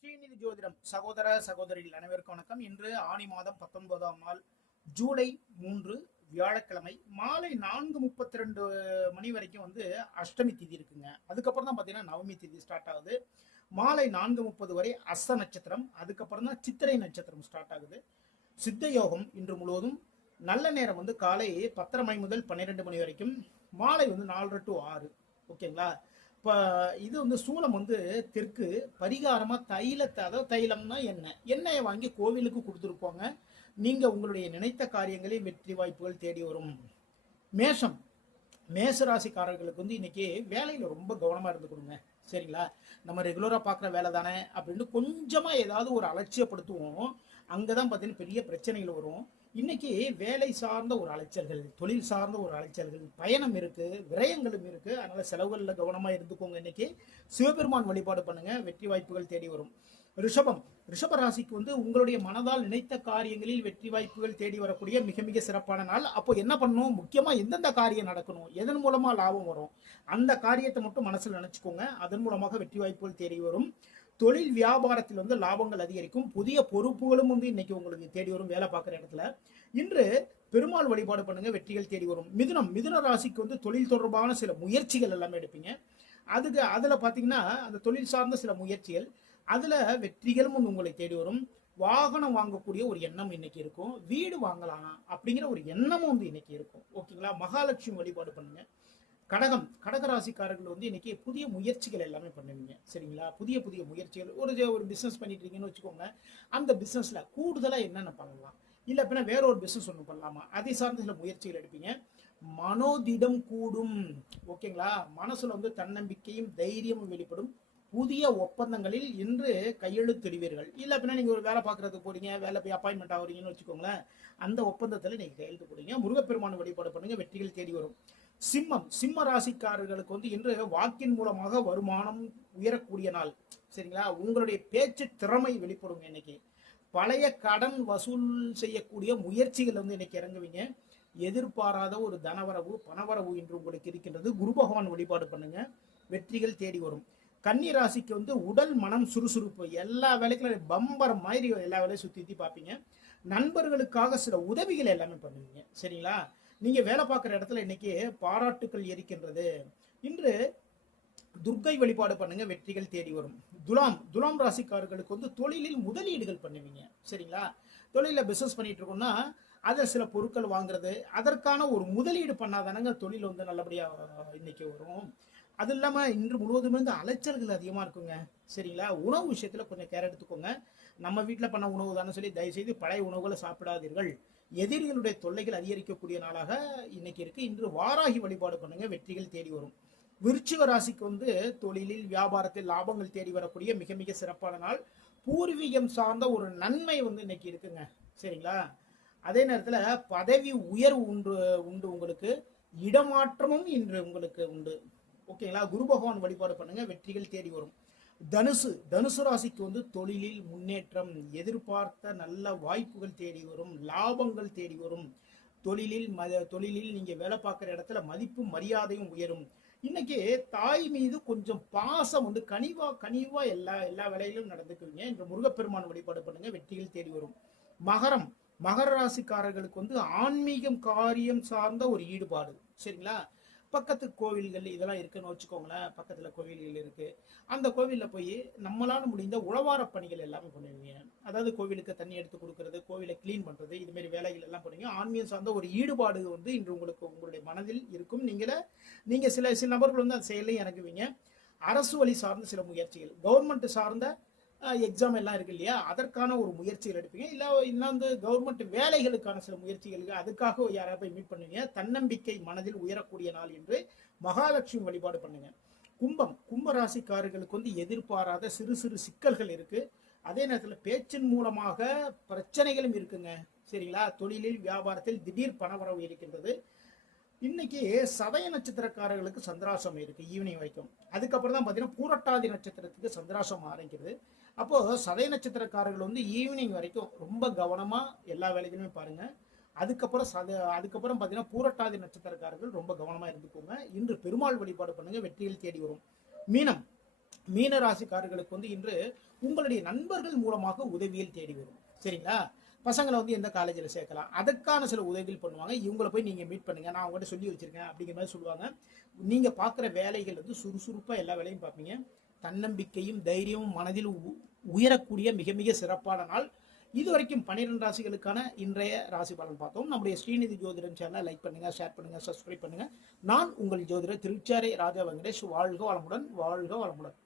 ஸ்ரீநிதி ஜோதிடம் சகோதர சகோதரிகள் அனைவருக்கும் வணக்கம். இன்று ஆனி மாதம் 19ஆம் நாள் ஜூலை 3 வியாழக்கிழமை மாலை 4:32 மணி வரைக்கும் அஷ்டமி திதி இருக்குங்க. அதுக்கப்புறம் தான் பார்த்தீங்கன்னா நவமி திதி ஸ்டார்ட் ஆகுது. மாலை 4:30 வரை அஸ்த நட்சத்திரம், அதுக்கப்புறம் தான் சித்திரை நட்சத்திரம் ஸ்டார்ட் ஆகுது. சித்த யோகம் இன்று முழுவதும். நல்ல நேரம் காலை 10:30 மணி முதல் 12 மணி வரைக்கும், மாலை 4 to 6. ஓகேங்களா? இப்போ இது சூலம் தெற்கு. பரிகாரமாக தைலத்தை, அதாவது தைலம்னா எண்ணெயை வாங்கி கோவிலுக்கு கொடுத்துருப்போங்க. நீங்கள் உங்களுடைய நினைத்த காரியங்களில் வெற்றி வாய்ப்புகள் தேடி வரும். மேஷம், மேசராசிக்காரர்களுக்கு இன்னைக்கு வேலையில் ரொம்ப கவனமாக இருந்து கொடுங்க. சரிங்களா? நம்ம ரெகுலராக பார்க்குற வேலை தானே அப்படின்னு கொஞ்சமாக ஏதாவது ஒரு அலட்சியப்படுத்துவோம். அங்கே தான் பார்த்தீங்கன்னா பெரிய பிரச்சனைகள் வரும். இன்னைக்கு வேலை சார்ந்த ஒரு அலைச்சல்கள், தொழில் சார்ந்த ஒரு அலைச்சல்கள், பயணம் இருக்கு, விரயங்களும் இருக்கு. அதனால செலவுகளில் கவனமாக இருந்துக்கோங்க. இன்னைக்கு சிவபெருமான் வழிபாடு பண்ணுங்க, வெற்றி வாய்ப்புகள் தேடி வரும். ரிஷபம், ரிஷப ராசிக்கு உங்களுடைய மனதால் நினைத்த காரியங்களில் வெற்றி வாய்ப்புகள் தேடி வரக்கூடிய மிக மிக சிறப்பான நாள். அப்போ என்ன பண்ணணும், முக்கியமா எந்தெந்த காரியம் நடக்கணும், எதன் மூலமா லாபம் வரும், அந்த காரியத்தை மட்டும் மனசில் நினைச்சுக்கோங்க. அதன் மூலமாக வெற்றி வாய்ப்புகள் தேடி வரும். தொழில் வியாபாரத்தில் லாபங்கள் அதிகரிக்கும். புதிய பொறுப்புகளும் இன்னைக்கு உங்களுக்கு தேடி வரும் வேலை பார்க்குற இடத்துல. இன்று பெருமாள் வழிபாடு பண்ணுங்க, வெற்றிகள் தேடி வரும். மிதுனம், மிதுன ராசிக்கு தொழில் தொடர்பான சில முயற்சிகள் எல்லாமே எடுப்பீங்க. அதுல பாத்தீங்கன்னா அந்த தொழில் சார்ந்த சில முயற்சிகள், அதுல வெற்றிகளும் உங்களை தேடி வரும். வாகனம் வாங்கக்கூடிய ஒரு எண்ணம் இன்னைக்கு இருக்கும். வீடு வாங்கலாம் அப்படிங்கிற ஒரு எண்ணமும் இன்னைக்கு இருக்கும். ஓகேங்களா? மகாலட்சுமி வழிபாடு பண்ணுங்க. கடகம், கடகராசிக்காரர்கள் இன்னைக்கு புதிய முயற்சிகள் எல்லாமே பண்ணுவீங்க. சரிங்களா? புதிய புதிய முயற்சிகள், ஒரு பிசினஸ் பண்ணிட்டு இருக்கீங்கன்னு வச்சுக்கோங்க. அந்த பிசினஸ்ல கூடுதலா என்னென்ன பண்ணலாம், இல்ல அப்படின்னா வேற ஒரு பிசினஸ் ஒன்று பண்ணலாமா, அதை சார்ந்த சில முயற்சிகள் எடுப்பீங்க. மனோதிடம் கூடும். ஓகேங்களா? மனசுல தன்னம்பிக்கையும் தைரியமும் வெளிப்படும். புதிய ஒப்பந்தங்களில் இன்று கையெழுத்திடுவீர்கள். இல்லை அப்படின்னா நீங்கள் ஒரு வேலை பார்க்கறதுக்கு போறீங்க, வேலை போய் அப்பாயின்மெண்ட் ஆகுறீங்கன்னு வச்சுக்கோங்களேன். அந்த ஒப்பந்தத்தில் நீங்கள் கையெழுத்து போடுங்க. முருகப்பெருமான வழிபாடு பண்ணுங்க, வெற்றிகள் தேடி வரும். சிம்மம், சிம்ம ராசிக்காரர்களுக்கு இன்று வாக்கின் மூலமாக வருமானம் உயரக்கூடிய நாள். சரிங்களா? உங்களுடைய பேச்சு திறமை வெளிப்படும். இன்னைக்கு பழைய கடன் வசூல் செய்யக்கூடிய முயற்சிகள் இன்னைக்கு இறங்குவீங்க. எதிர்பாராத ஒரு தனவரவு, பணவரவு இன்று உங்களுக்கு இருக்கின்றது. குரு பகவான் வழிபாடு பண்ணுங்க, வெற்றிகள் தேடி வரும். கன்னி ராசிக்கு உடல் மனம் சுறுசுறுப்பு, எல்லா வேலைக்கும் பம்பர் மாதிரி எல்லா வேலையும் சுத்தி பார்ப்பீங்க. நண்பர்களுக்காக சில உதவிகள் எல்லாமே பண்ணுவீங்க. சரிங்களா? நீங்க வேலை பார்க்குற இடத்துல இன்னைக்கு பாராட்டுக்கள் இருக்கின்றது. இன்று துர்க்கை வழிபாடு பண்ணுங்க, வெற்றிகள் தேடி வரும். துலாம், துலாம் ராசிக்காரர்களுக்கு தொழிலில் முதலீடுகள் பண்ணுவீங்க. சரிங்களா? தொழில பிசினஸ் பண்ணிட்டு இருக்கோம்னா அதில் சில பொருட்கள் வாங்குறது, அதற்கான ஒரு முதலீடு பண்ணாதானங்க தொழில் நல்லபடியா இன்னைக்கு வரும். அது இல்லாம இன்று முழுவதுமே அலைச்சல்கள் அதிகமா இருக்குங்க. சரிங்களா? உணவு விஷயத்துல கொஞ்சம் கேர் எடுத்துக்கோங்க. நம்ம வீட்டில் பண்ண உணவு தானே சொல்லி தயவுசெய்து பழைய உணவுகளை சாப்பிடாதீர்கள். எதிரிகளுடைய தொல்லைகள் அதிகரிக்கக்கூடிய நாளாக இன்னைக்கு இருக்கு. இன்று வாராகி வழிபாடு பண்ணுங்க, வெற்றிகள் தேடி வரும். விருச்சிக ராசிக்கு தொழிலில் வியாபாரத்தில் லாபங்கள் தேடி வரக்கூடிய மிக மிக சிறப்பான நாள். பூர்வீகம் சார்ந்த ஒரு நன்மை இன்னைக்கு இருக்குங்க. சரிங்களா? அதே நேரத்துல பதவி உயர்வு உண்டு உங்களுக்கு. இடமாற்றமும் இன்று உங்களுக்கு உண்டு. ஓகேங்களா? குரு பகவான் வழிபாடு பண்ணுங்க, வெற்றிகள் தேடி வரும். தனுசு, தனுசு ராசிக்கு தொழிலில் முன்னேற்றம், எதிர்பார்த்த நல்ல வாய்ப்புகள் தேடி வரும், லாபங்கள் தேடி வரும். தொழிலில் நீங்க வேலை பார்க்குற இடத்துல மதிப்பும் மரியாதையும் உயரும். இன்னைக்கு தாய் மீது கொஞ்சம் பாசம் கனிவா எல்லா வேலையிலும் நடந்துக்குவீங்க. இன்று முருகப்பெருமான் வழிபாடு பண்ணுங்க, வெற்றிகள் தேடி வரும். மகரம், மகர ராசிக்காரர்களுக்கு ஆன்மீகம் காரியம் சார்ந்த ஒரு ஈடுபாடு. சரிங்களா? பக்கத்து கோவில்கள் இதெல்லாம் இருக்குன்னு வச்சுக்கோங்களேன். பக்கத்துல கோவில்கள் இருக்கு. அந்த கோவில்ல போய் நம்மளால முடிந்த உழவார பணிகள் எல்லாமே பண்ணுவீங்க. அதாவது கோவிலுக்கு தண்ணி எடுத்து கொடுக்கறது, கோவிலை கிளீன் பண்றது, இது மாதிரி வேலைகள் எல்லாம் பண்ணுவீங்க. ஆன்மீகம் சார்ந்த ஒரு ஈடுபாடு இன்று உங்களுடைய மனதில் இருக்கும். நீங்க சில நபர்கள் அந்த செயலையும் இறங்குவீங்க. அரசு வழி சார்ந்த சில முயற்சிகள், கவர்மெண்ட் சார்ந்த எக்ஸாம் எல்லாம் இருக்கு இல்லையா, அதற்கான ஒரு முயற்சிகள் எடுப்பீங்க. இல்லை கவர்மெண்ட் வேலைகளுக்கான சில முயற்சிகளுக்கு அதுக்காக யாராவது போய் மீட் பண்ணுவீங்க. தன்னம்பிக்கை மனதில் உயரக்கூடிய நாள் என்று மகாலட்சுமி வழிபாடு பண்ணுங்க. கும்பம், கும்ப ராசிக்காரர்களுக்கு எதிர்பாராத சிறு சிறு சிக்கல்கள் இருக்கு. அதே நேரத்தில் பேச்சின் மூலமாக பிரச்சனைகளும் இருக்குங்க. சரிங்களா? தொழிலில் வியாபாரத்தில் திடீர் பணவரவு இருக்கின்றது. இன்னைக்கு சதய நட்சத்திரக்காரர்களுக்கு சந்திராசம் இருக்கு ஈவினிங் வரைக்கும். அதுக்கப்புறம் தான் பார்த்தீங்கன்னா பூரட்டாதி நட்சத்திரத்துக்கு சந்திராசம் ஆரம்பிக்கிறது. அப்போ சதய நட்சத்திரக்காரர்கள் ஈவினிங் வரைக்கும் ரொம்ப கவனமா எல்லா வேலைகளுமே பாருங்க. அதுக்கப்புறம் பார்த்தீங்கன்னா பூரட்டாதி நட்சத்திரக்காரர்கள் ரொம்ப கவனமா இருந்துக்கோங்க. இன்று பெருமாள் வழிபாடு பண்ணுங்க, வெற்றிகள் தேடி வரும். மீனம், மீன ராசிக்காரர்களுக்கு வந்து இன்று உங்களுடைய நண்பர்கள் மூலமாக உதவியில் தேடி வரும். சரிங்களா? பசங்களை வந்து எந்த காலேஜில் சேர்க்கலாம், அதுக்கான சில உதவிகள் பண்ணுவாங்க. இவங்களை போய் நீங்கள் மீட் பண்ணுங்க, நான் அவங்ககிட்ட சொல்லி வச்சிருக்கேன் அப்படிங்கிற மாதிரி சொல்லுவாங்க. நீங்கள் பார்க்குற வேலைகள் வந்து சுறுசுறுப்பாக எல்லா வேலையும் பார்ப்பீங்க. தன்னம்பிக்கையும் தைரியமும் மனதில் உயரக்கூடிய மிக மிக சிறப்பான நாள். இதுவரைக்கும் 12 ராசிகளுக்கான இன்றைய ராசி பலன் பார்த்தோம். நம்முடைய ஸ்ரீநிதி ஜோதிடம் சேனலை லைக் பண்ணுங்க, ஷேர் பண்ணுங்க, சப்ஸ்கிரைப் பண்ணுங்க. நான் உங்கள் ஜோதிடர் திருச்சாரை ராஜா வெங்கடேஷ். வாழ்க வளமுடன், வாழ்க வளமுடன்.